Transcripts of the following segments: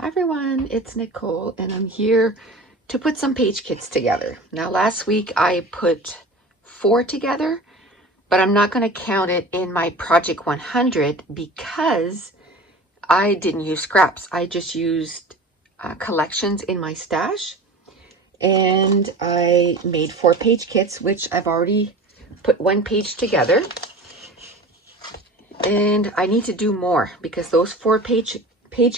Hi everyone, it's Nicole and I'm here to put some page kits together. Now last week I put 4 together, but I'm not going to count it in my project 100 because I didn't use scraps. I just used collections in my stash, and I made 4 page kits, which I've already put 1 page together. And I need to do more because those 4 page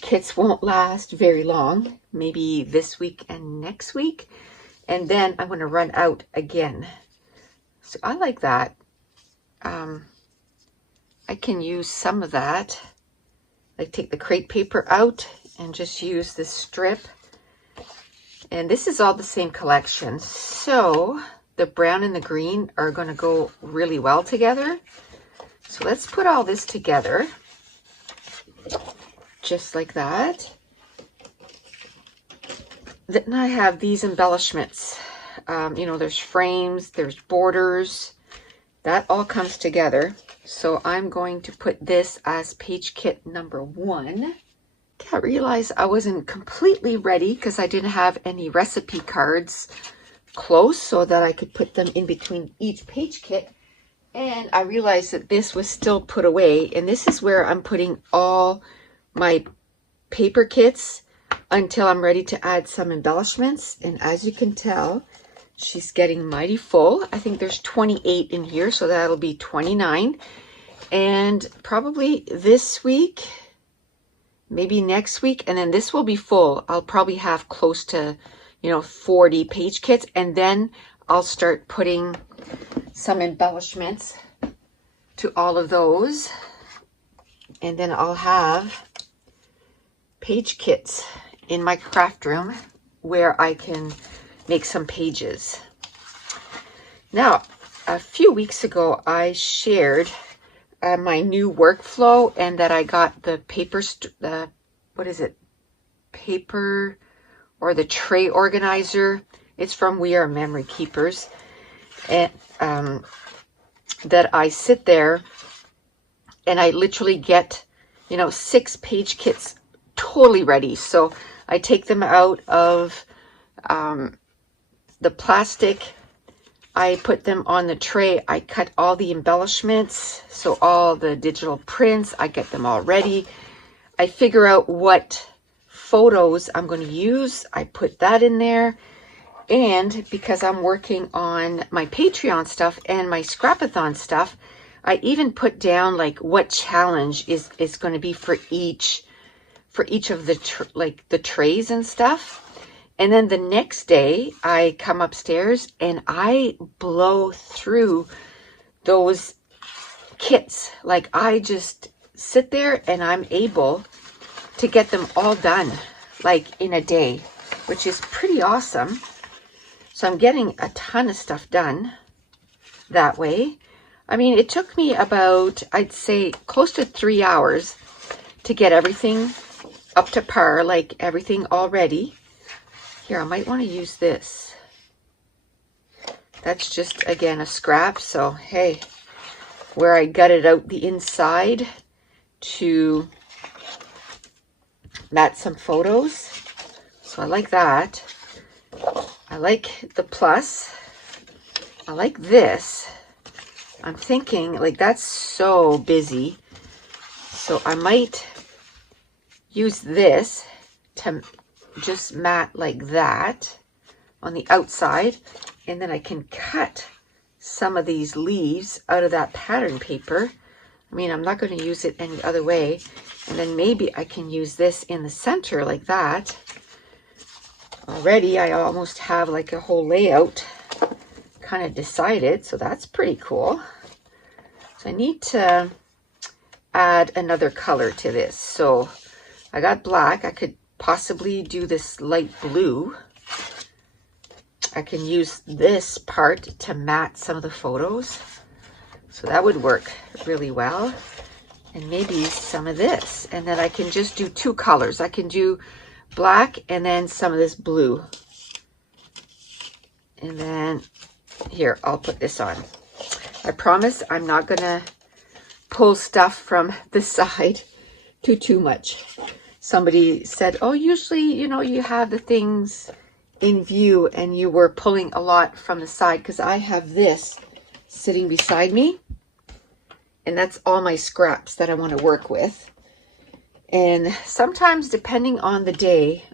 kits won't last very long, maybe this week and next week, and then I'm going to run out again. So I like that. I can use some of that, like take the crate paper out and just use this strip. And this is all the same collection, so the brown and the green are going to go really well together. So let's put all this together just like that. Then I have these embellishments. You know, there's frames, there's borders, that all comes together. So I'm going to put this as page kit number 1. I realized I wasn't completely ready because I didn't have any recipe cards close so that I could put them in between each page kit. And I realized that this was still put away, and this is where I'm putting all my paper kits until I'm ready to add some embellishments. And as you can tell, she's getting mighty full. I think there's 28 in here, so that'll be 29. And probably this week, maybe next week, and then this will be full. I'll probably have close to, 40 page kits, and then I'll start putting some embellishments to all of those, and then I'll have page kits in my craft room where I can make some pages. Now, a few weeks ago I shared my new workflow, and that I got the paper, paper or the tray organizer. It's from We Are Memory Keepers. And that I sit there and I literally get 6 page kits totally ready. So I take them out of the plastic, I put them on the tray, I cut all the embellishments, so all the digital prints, I get them all ready. I figure out what photos I'm going to use, I put that in there. And because I'm working on my Patreon stuff and my Scraptathon stuff, I even put down like what challenge is going to be for each of the trays and stuff. And then the next day I come upstairs and I blow through those kits. Like I just sit there and I'm able to get them all done like in a day, which is pretty awesome. So I'm getting a ton of stuff done that way. I mean, it took me about, I'd say, close to 3 hours to get everything up to par, like everything already. Here, I might want to use this. That's just, again, a scrap. So, hey, where I gutted out the inside to match some photos. So I like that. I like the plus. I like this. I'm thinking like that's so busy. So I might use this to just mat like that on the outside. And then I can cut some of these leaves out of that pattern paper. I mean, I'm not going to use it any other way. And then maybe I can use this in the center like that. Already I almost have like a whole layout kind of decided, so that's pretty cool. So I need to add another color to this. So I got black. I could possibly do this light blue. I can use this part to matte some of the photos, so that would work really well. And maybe some of this, and then I can just do 2 colors. I can do black and then some of this blue. And then here, I'll put this on. I promise I'm not gonna pull stuff from the side too much. somebody said, oh, usually, you know, you have the things in view and you were pulling a lot from the side, because I have this sitting beside me and that's all my scraps that I want to work with. And sometimes, depending on the day,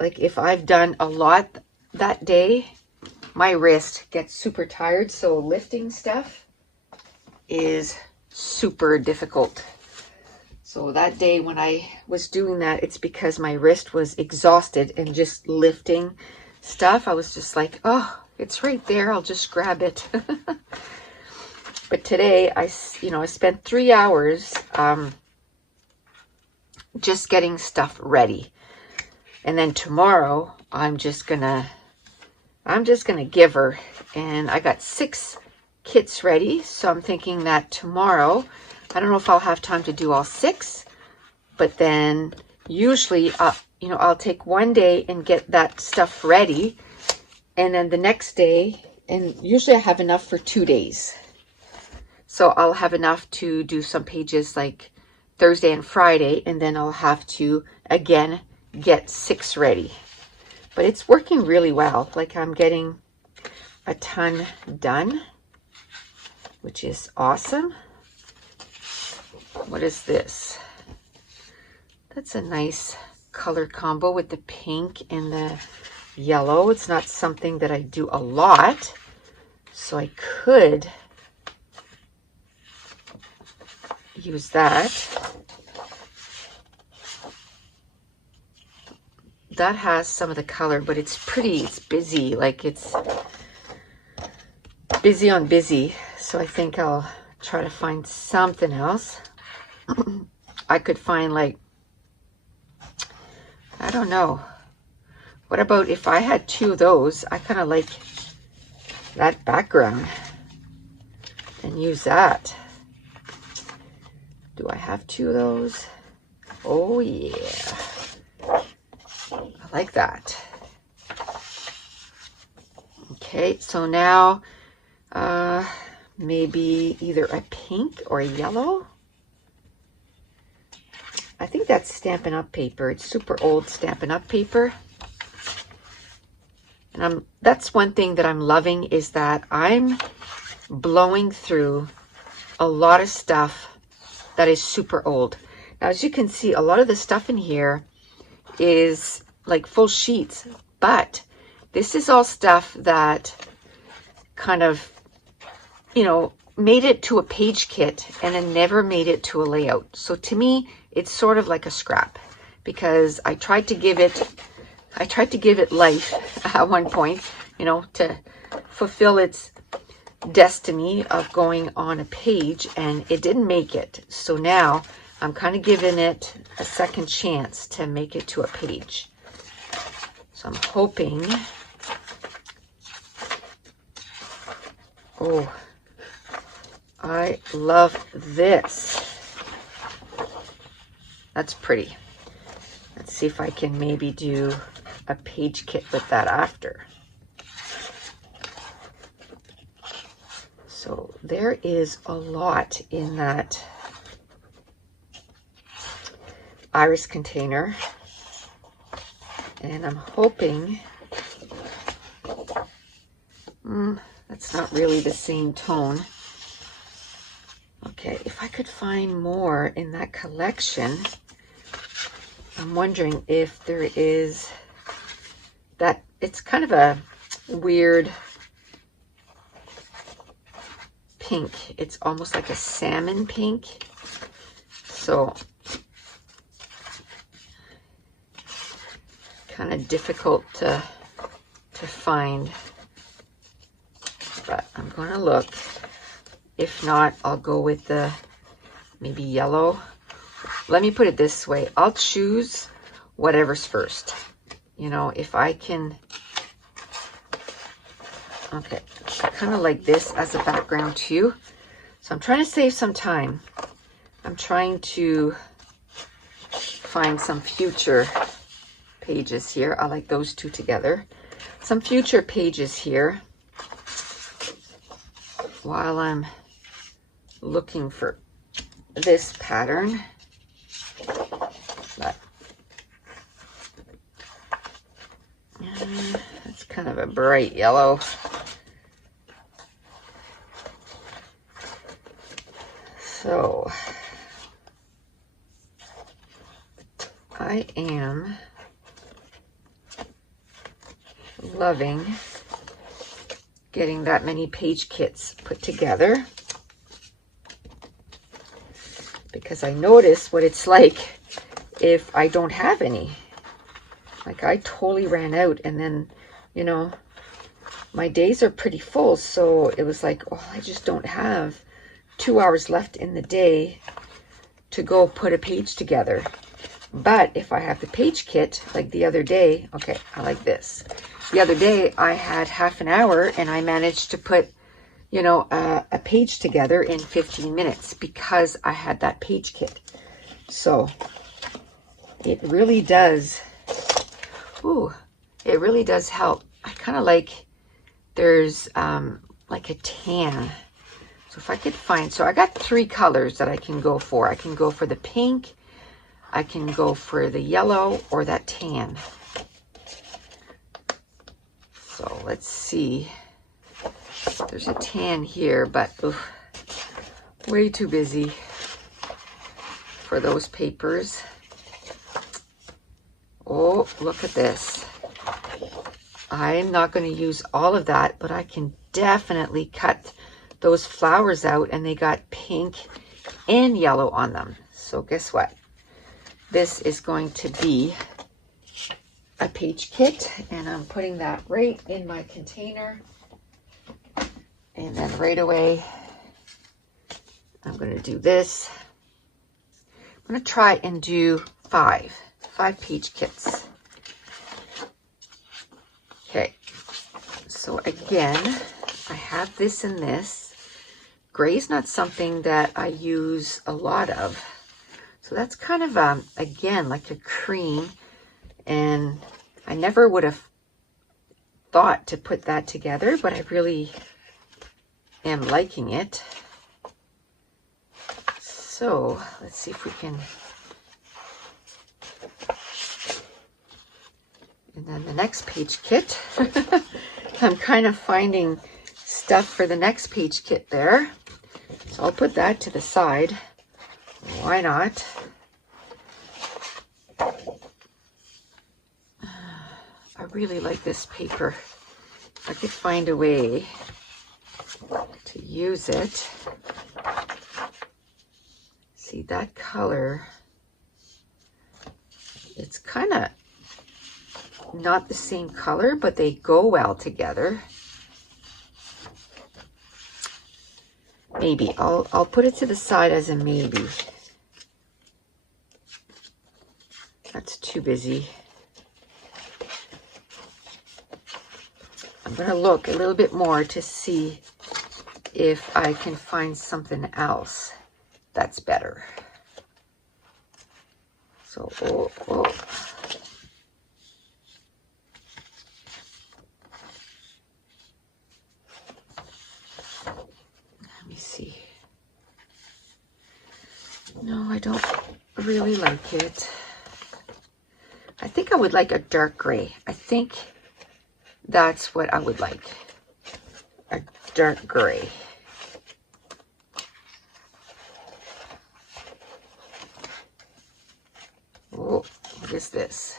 like if I've done a lot that day, my wrist gets super tired, so lifting stuff is super difficult. So that day when I was doing that, it's because my wrist was exhausted, and just lifting stuff, I was just like, oh, it's right there, I'll just grab it. But today I spent 3 hours just getting stuff ready. And then tomorrow I'm just gonna give her, and I got 6 kits ready. So I'm thinking that tomorrow, I don't know if I'll have time to do all 6, but then usually, I'll take one day and get that stuff ready. And then the next day, and usually I have enough for 2 days. So I'll have enough to do some pages like Thursday and Friday, and then I'll have to, again, get 6 ready. But it's working really well. Like, I'm getting a ton done, which is awesome. What is this? That's a nice color combo with the pink and the yellow. It's not something that I do a lot, so I could use that. That has some of the color, but it's pretty, it's busy, like it's busy on busy. So I think I'll try to find something else. I could find, like, I don't know. What about if I had 2 of those? I kind of like that background and use that. Do I have 2 of those? Oh yeah. I like that. Okay, so now maybe either a pink or a yellow. I think that's Stampin' Up! Paper. It's super old Stampin' Up! Paper. And that's one thing that I'm loving, is that I'm blowing through a lot of stuff that is super old. Now, as you can see, a lot of the stuff in here is like full sheets, but this is all stuff that kind of, made it to a page kit and then never made it to a layout. So to me, it's sort of like a scrap, because I tried to give it life at one point, to fulfill its destiny of going on a page, and it didn't make it. So now I'm kind of giving it a second chance to make it to a page. So I'm hoping, oh, I love this. That's pretty. Let's see if I can maybe do a page kit with that after. So there is a lot in that iris container, and I'm hoping, that's not really the same tone. Okay, if I could find more in that collection. I'm wondering if there is that, it's kind of a weird pink. It's almost like a salmon pink. So kind of difficult to find, but I'm going to look. If not, I'll go with the maybe yellow. Let me put it this way. I'll choose whatever's first. If I can. Okay, I kind of like this as a background too. So I'm trying to save some time. I'm trying to find some future pages here. I like those 2 together. Some future pages here while I'm looking for this pattern. It's kind of a bright yellow. So I am loving getting that many page kits put together, because I notice what it's like if I don't have any. Like, I totally ran out, and then, you know, my days are pretty full, so it was like, oh, I just don't have 2 hours left in the day to go put a page together. But if I have the page kit, like the other day, okay, I like this. The other day I had half an hour and I managed to put, you know, a page together in 15 minutes because I had that page kit. So it really does, it really does help. I kind of like, there's like a tan. So if I could find, so I got 3 colors that I can go for. I can go for the pink, I can go for the yellow, or that tan. So let's see. There's a tan here, but way too busy for those papers. Oh, look at this. I'm not going to use all of that, but I can definitely cut those flowers out, and they got pink and yellow on them. So guess what? This is going to be a page kit, and I'm putting that right in my container. And then right away, I'm going to do this. I'm going to try and do 5 page kits. Okay, so again, I have this and this. Gray is not something that I use a lot of. So that's kind of, again, like a cream. And I never would have thought to put that together, but I really am liking it. So let's see if we can. And then the next page kit. I'm kind of finding stuff for the next page kit there. So I'll put that to the side. Why not? I really like this paper. I could find a way to use it. See that color? It's kind of not the same color, but they go well together. Maybe I'll put it to the side as a maybe. That's too busy. I'm going to look a little bit more to see if I can find something else that's better. So, let me see. No, I don't really like it. I think I would like a dark gray. I think that's what I would like. A dark gray. Oh, what is this?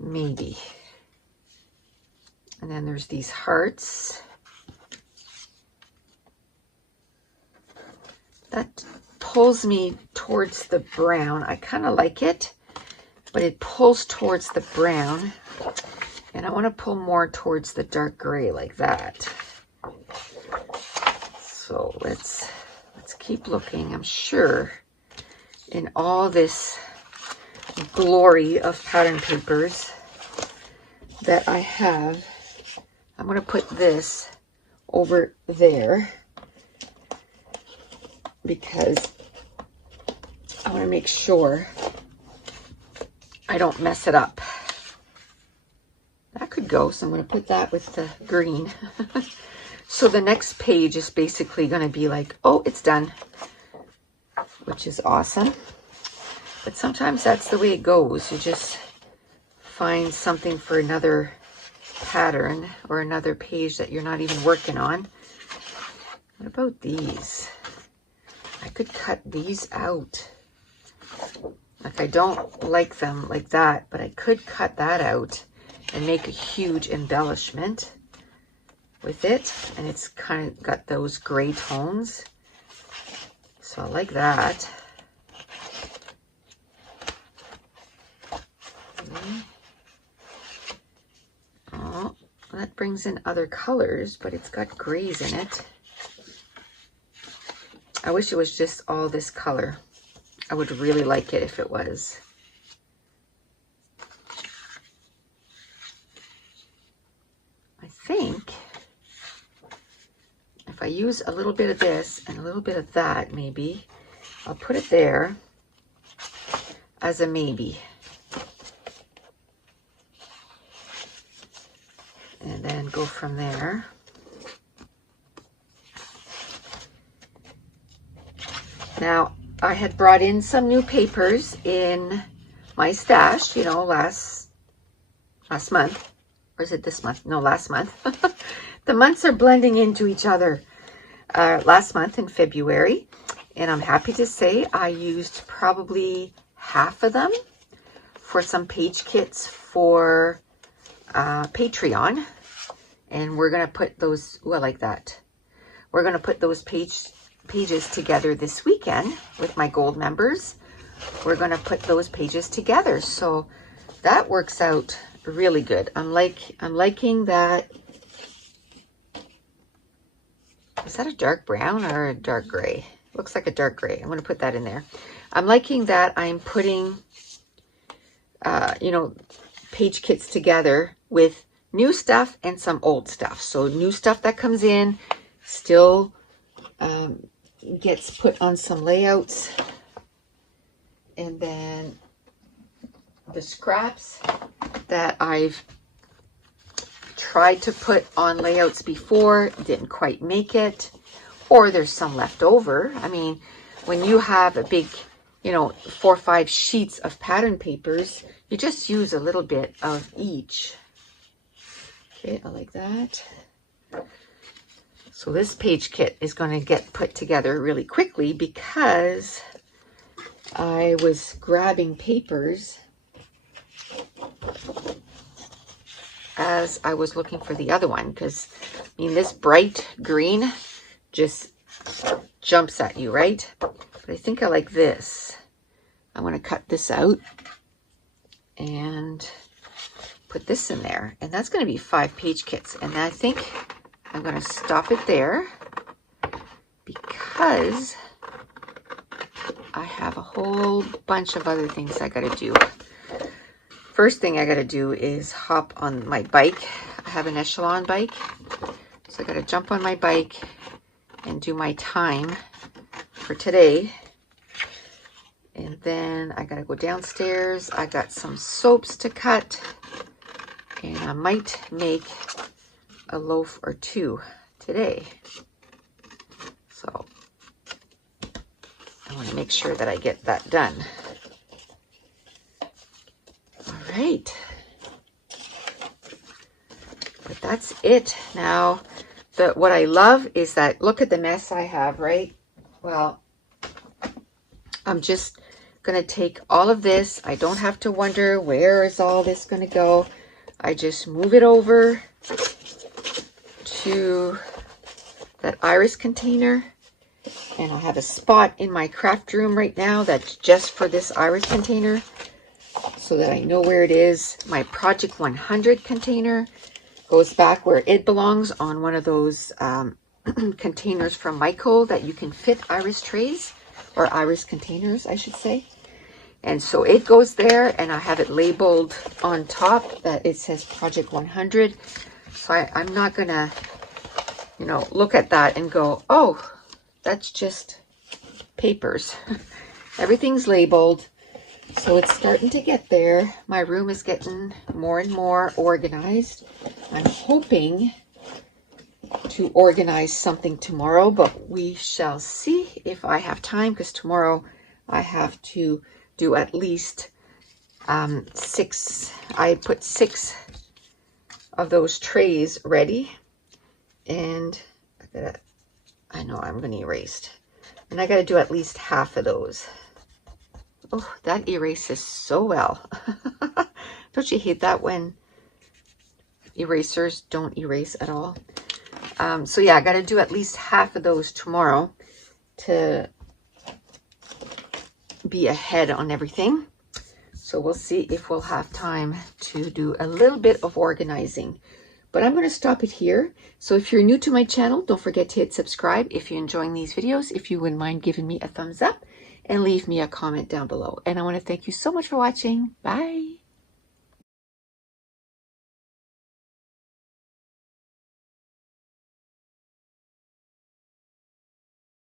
Maybe. And then there's these hearts. That pulls me towards the brown. I kind of like it, but it pulls towards the brown. And I want to pull more towards the dark gray like that. So let's keep looking. I'm sure in all this glory of pattern papers that I have, I'm going to put this over there because I want to make sure I don't mess it up. That could go, so I'm going to put that with the green. So the next page is basically going to be like, oh, it's done, which is awesome. But sometimes that's the way it goes. You just find something for another pattern or another page that you're not even working on. What about these? I could cut these out. Like, I don't like them like that, but I could cut that out and make a huge embellishment with it. And it's kind of got those gray tones. So I like that. Okay. Oh, that brings in other colors, but it's got grays in it. I wish it was just all this color. I would really like it if it was. I think if I use a little bit of this and a little bit of that, maybe, I'll put it there as a maybe. And then go from there. Now, I had brought in some new papers in my stash, you know, last month. Or is it this month? No, last month. The months are blending into each other. Last month in February. And I'm happy to say I used probably half of them for some page kits for Patreon. And we're going to put those, ooh, I like that. We're going to put those pages together this weekend with my gold members. We're going to put those pages together. So that works out really good. I'm liking that. Is that a dark brown or a dark gray? Looks like a dark gray. I'm going to put that in there. I'm liking that I'm putting, you know, page kits together with new stuff and some old stuff. So new stuff that comes in still gets put on some layouts. And then the scraps that I've tried to put on layouts before, didn't quite make it, or there's some left over. I mean, when you have a big, you know, 4 or 5 sheets of pattern papers, you just use a little bit of each. Okay, I like that. So this page kit is going to get put together really quickly because I was grabbing papers as I was looking for the other one, because I mean, this bright green just jumps at you, right? But I think I like this. I want to cut this out and put this in there, and that's going to be 5 page kits. And I think I'm going to stop it there because I have a whole bunch of other things I got to do. First thing I got to do is hop on my bike. I have an Echelon bike, so I got to jump on my bike and do my time for today. And then I got to go downstairs. I got some soaps to cut, and I might make a loaf or 2 today. So I want to make sure that I get that done. All right. But that's it. Now, what I love is that, look at the mess I have, right? Well, I'm just going to take all of this. I don't have to wonder where is all this going to go. I just move it over to that iris container, and I have a spot in my craft room right now that's just for this iris container so that I know where it is. My Project 100 container goes back where it belongs on one of those containers from Michael that you can fit iris trays, or iris containers, I should say. And so it goes there, and I have it labeled on top that it says Project 100. So I'm not gonna, you know, look at that and go, oh, that's just papers. Everything's labeled. So it's starting to get there. My room is getting more and more organized. I'm hoping to organize something tomorrow, but we shall see if I have time, because tomorrow I have to do at least I put 6 of those trays ready, and I know I'm going to erase, and I got to do at least half of those. Oh, that erases so well. Don't you hate that when erasers don't erase at all? So yeah, I got to do at least half of those tomorrow to be ahead on everything. So we'll see if we'll have time to do a little bit of organizing. But I'm going to stop it here. So if you're new to my channel, don't forget to hit subscribe. If you're enjoying these videos, if you wouldn't mind giving me a thumbs up and leave me a comment down below. And I want to thank you so much for watching. Bye.